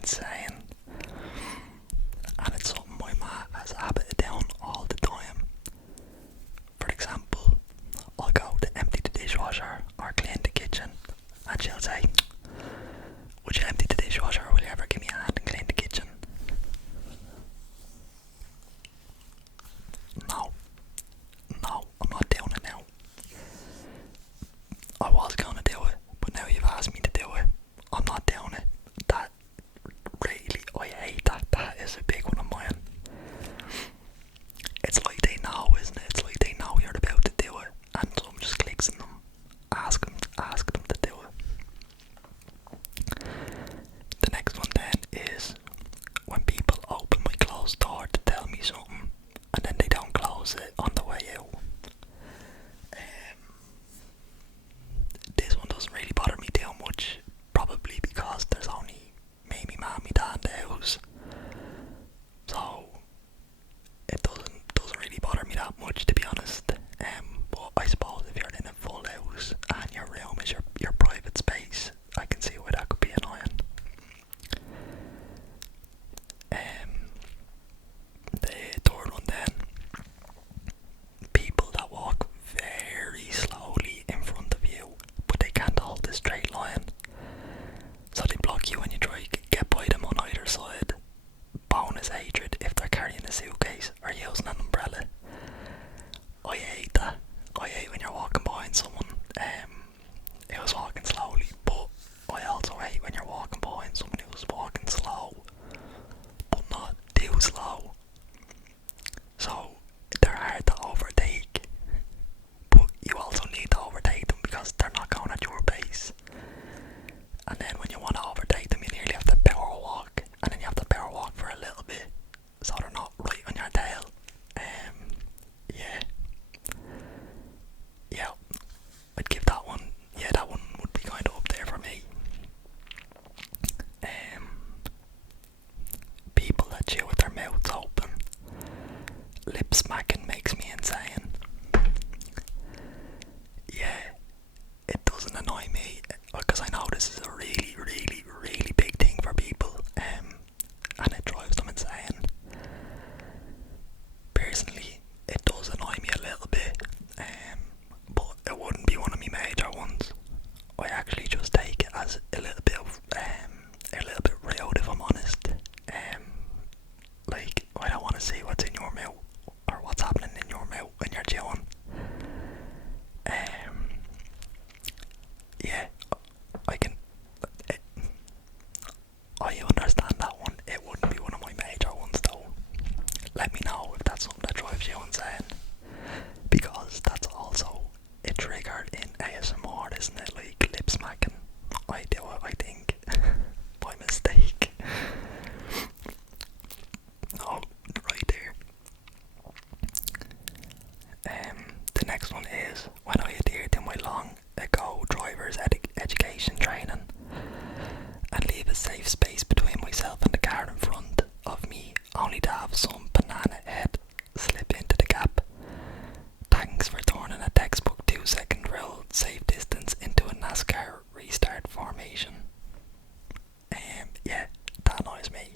insane. And it's something my ma has a habit of doing all the time. For example, I'll go to empty the dishwasher or clean the kitchen, and she'll say, "Would you empty the dishwasher, or will you ever give me a hand and clean the kitchen?" No, I'm not doing it now. I was gonna do it, but now you've asked me to do it, I'm not doing it. That really, I hate that. That is a big one of mine. It's like they know, isn't it? It's like they know you're about to do it, and something just clicks in them. Ask them to do it. The next one then is when people open my closed door to tell me something, and then they don't close it on the way out. This one doesn't really bother me too much, probably because there's only me, my mum, my dad in the house, so it doesn't really bother me that much, to be honest. But I suppose if you're in a full house and your room is your private space, I can see why that could be annoying. The third one then, people that walk very slowly in front of you, but they can't hold a straight line, so they block you when you try to get by them on either side. Bonus hatred if they're carrying a suitcase or using an umbrella. I hate that. I hate when you're walking behind someone who's walking slowly, but I also hate when you're walking behind someone who's walking slow, but not too slow. So they're hard to overtake, but you also need to overtake them because they're not going at your pace. And then when you want to overtake them, you nearly have to power walk, and then you have to power walk for a little bit, so they're not right on your tail. Yeah, I'd give that one. Yeah, that one would be kind of up there for me. People that chew with their mouths open. Lip smacking makes me insane. Yeah, it doesn't annoy me because I know this is a really, really, really big thing for people, and it drives them insane. Personally, it does annoy me a little bit, but it wouldn't be one of my major ones. I actually just take it as a little bit rude, if I'm honest. Like, I don't want to see what's in your mouth or what's happening in your mouth when you're chewing. Yeah, I understand that one. It wouldn't be one of my major ones though. Let me know if that's something that drives you insane, because that's also a trigger in ASMR, isn't it? Like lip smacking. I do it, I think, by mistake. Oh, right there. The next one is when I adhere to my long ago driver's education training and leave a safe space between myself and the car in front of me, only to have some banana head slip into the gap. Thanks for turning a textbook 2-second drill safe distance into a NASCAR restart formation. Yeah, that annoys me.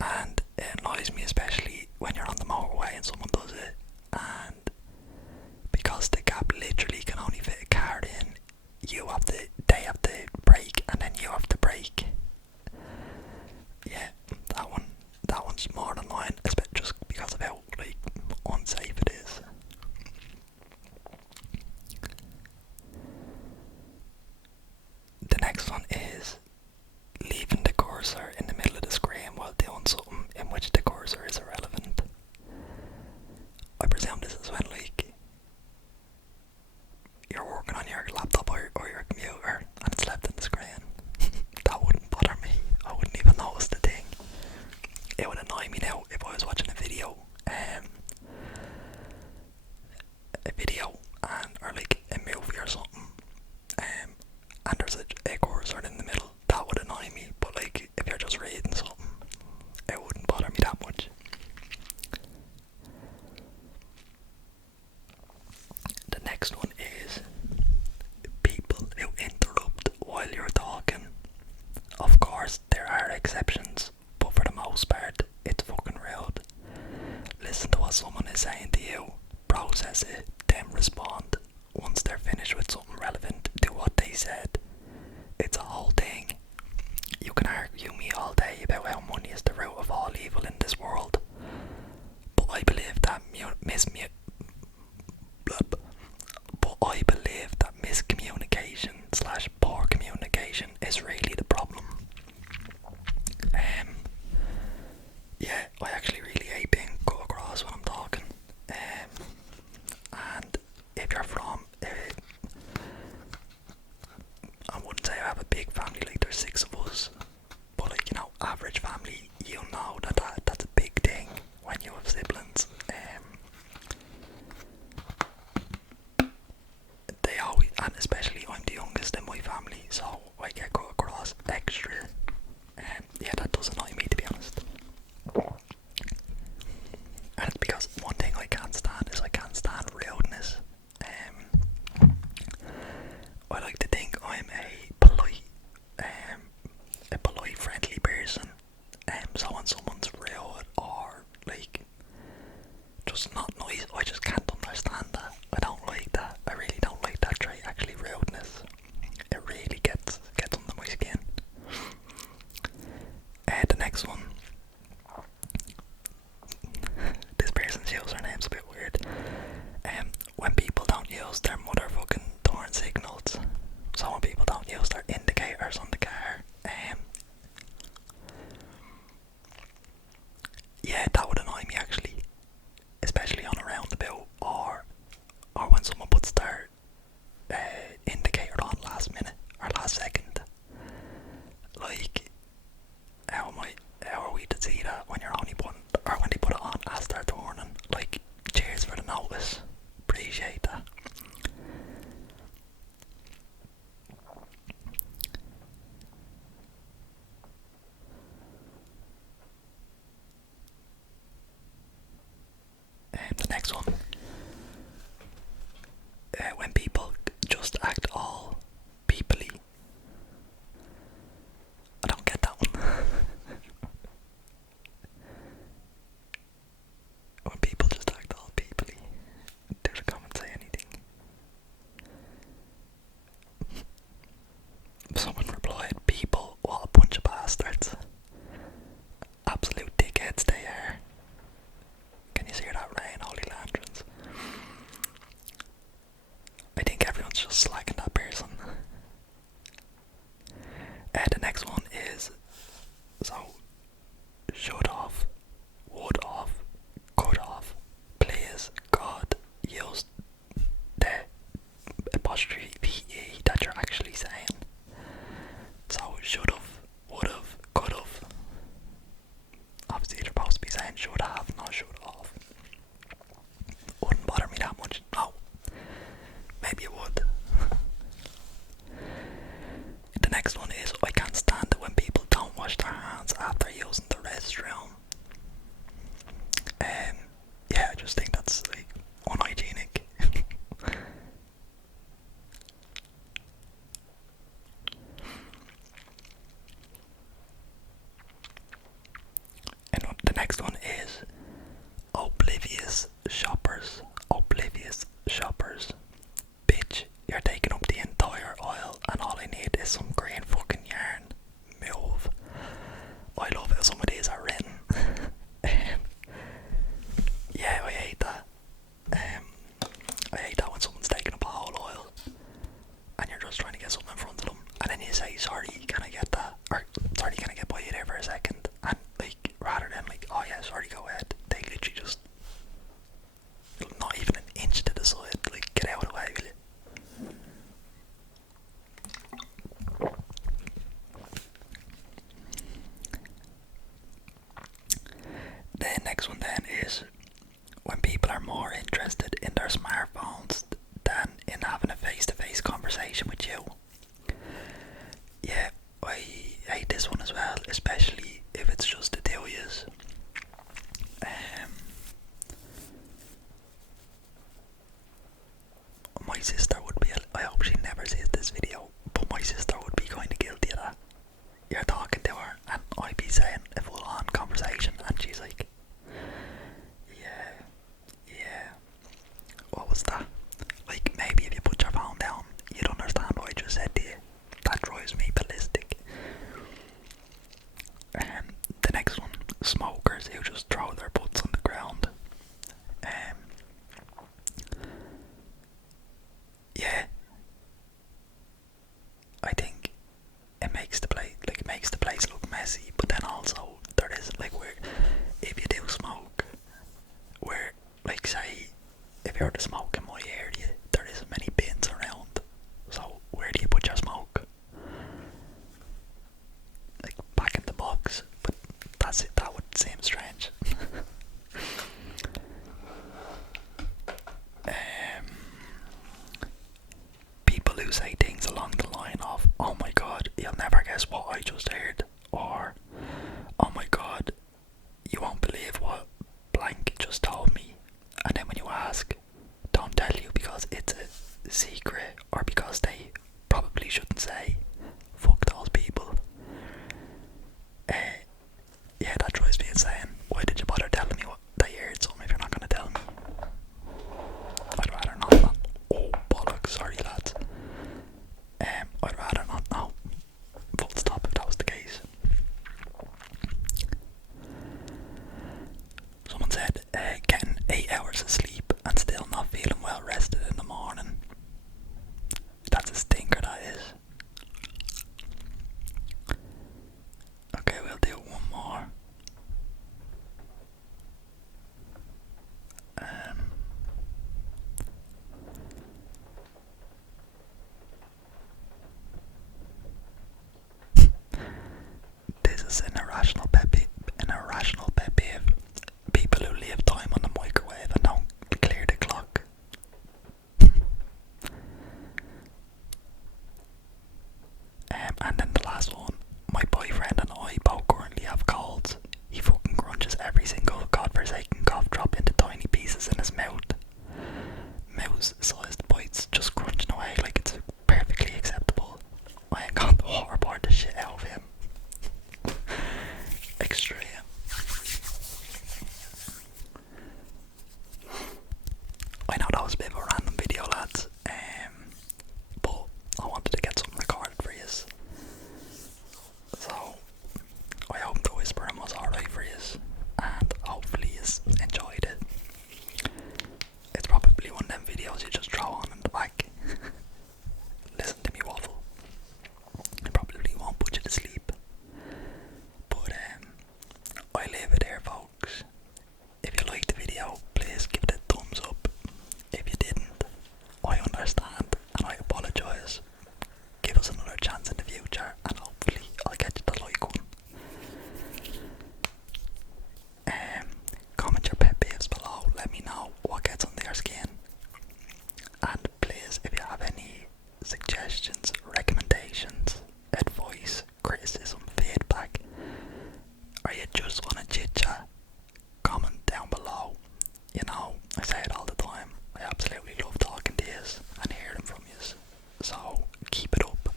And it annoys me especially when you're on the motorway and someone does it, and because the gap literally can only fit a car in, they have to brake and then you have to brake. Yeah, that one's more than mine, just because of how unsafe it is. The next one is leaving the cursor in the middle of the screen while doing something in which the cursor is irrelevant. I presume this is when you're working on your laptop or your computer of course, there are exceptions, but for the most part, it's fucking rude. Listen to what someone is saying to you, process it, then respond. Once they're finished with something relevant to what they said, it's a whole thing. You can argue me all day about how money is the root of all evil in this world, but I believe that miscommunication slash poor communication is really the problem. Yeah, I actually really hate being cut across when I'm talking. And if you're from, I wouldn't say I have a big family, like there's 6 of us, but like, you know, average family, you know that's a big thing when you have siblings. They always, and especially I'm the youngest in my family, so I get cut across extra. Yeah, that does annoy me, to be honest. And it's because one thing I can't stand is I can't stand rudeness. I like to think I'm a polite, friendly person. So when someone's rude or like just not nice, I just can't understand that. I don't like that. I really don't like that trait. Actually, rudeness. It really gets under my skin. The next one. This person's username's a bit weird. When people don't use their motherfucking turn signals. So when people don't use their indicators on the car. Yeah, that would annoy me actually. Especially on a roundabout or when someone puts their indicator on last minute or last second. Like, how are we to see that when you're only putting, or when they put it on as they're turning? Like, cheers for the notice. Appreciate that. The next one. When people just act all peoply. I don't get that one. When people just act all peoply. Do the comments say anything? Someone replied, people, what a bunch of bastards. Absolute dickheads they are. Can you see that rain, holy lanterns? I think everyone's just slacking that person. The next one is, so, should off, would off, could off, please, God, use the apostrophe VE that you're actually saying. So, should've, would've, could've. Obviously, you're supposed to be saying should have, not should have. Wouldn't bother me that much. No. Maybe it would. The next one is, I can't stand it when people don't wash their hands after using the restroom. Yeah, I just think that's like unhygienic. And the next one is oblivious shoppers. Oblivious shoppers. Bitch, you're taking up the entire aisle and all I need is some green fucking yarn. Move. I love how some of these are written. Yeah, I hate that. I hate that when someone's taking up a whole aisle and you're just trying to get something in front of them and then you say, sorry, can I get that? Or, sorry, can I get by you there for a second? And like, rather than like, oh yeah, sorry, go ahead, they literally just not even an inch to the side, like, get out of the way, will you? The next one then is when people are more interested in their smartphones than in having a face-to-face conversation with you. Yeah, I hate this one as well, especially if it's just the two of yous. My sister would be, I hope she never sees this video, but my sister would be kind of guilty of that. You're weird, or oh my god, you won't believe what blank just told me, and then when you ask, don't tell you because it's a secret or because they probably shouldn't say. Fuck those people. Yeah, that drives me insane. Why did you bother telling me that you heard something if you're not going to tell me? I'd rather not, man. Oh, bollocks, sorry lads. I'd rather not know. Full stop if that was the case. Someone said, getting 8 hours of sleep and still not feeling well rested in the morning. That's a stinker, that is. Okay, we'll do one more. This is an irrational pet peeve. People who leave time on the microwave and don't clear the clock. And then the last one. My boyfriend and I both currently have colds. He fucking crunches every single godforsaken cough drop into tiny pieces in his mouth. Mouse-sized bites just crunching away like it's perfectly acceptable. I ain't got to waterboard the shit out of him. Extreme. I know that was a bit of a random video, lads, but I wanted to get something recorded for you. So I hope the whispering was alright for you, and hopefully you enjoyed it. It's probably one of them videos you just throw on in the back. Listen to me waffle. It probably won't put you to sleep. But I leave it here, folks. If you liked the video, please give it a thumbs up. If you didn't, I understand and I apologise. Give us another chance in the future and hopefully I'll get you to like one. Comment your pet peeves below, let me know what gets under your skin. And please, if you have any suggestions, recommendations, advice, criticism, feedback, or you just want to chit chat, comment down below. You know, I say it all the time, I absolutely love talking to yous and hearing from yous, so keep it up.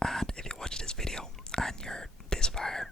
And if you watch this video and you're this far,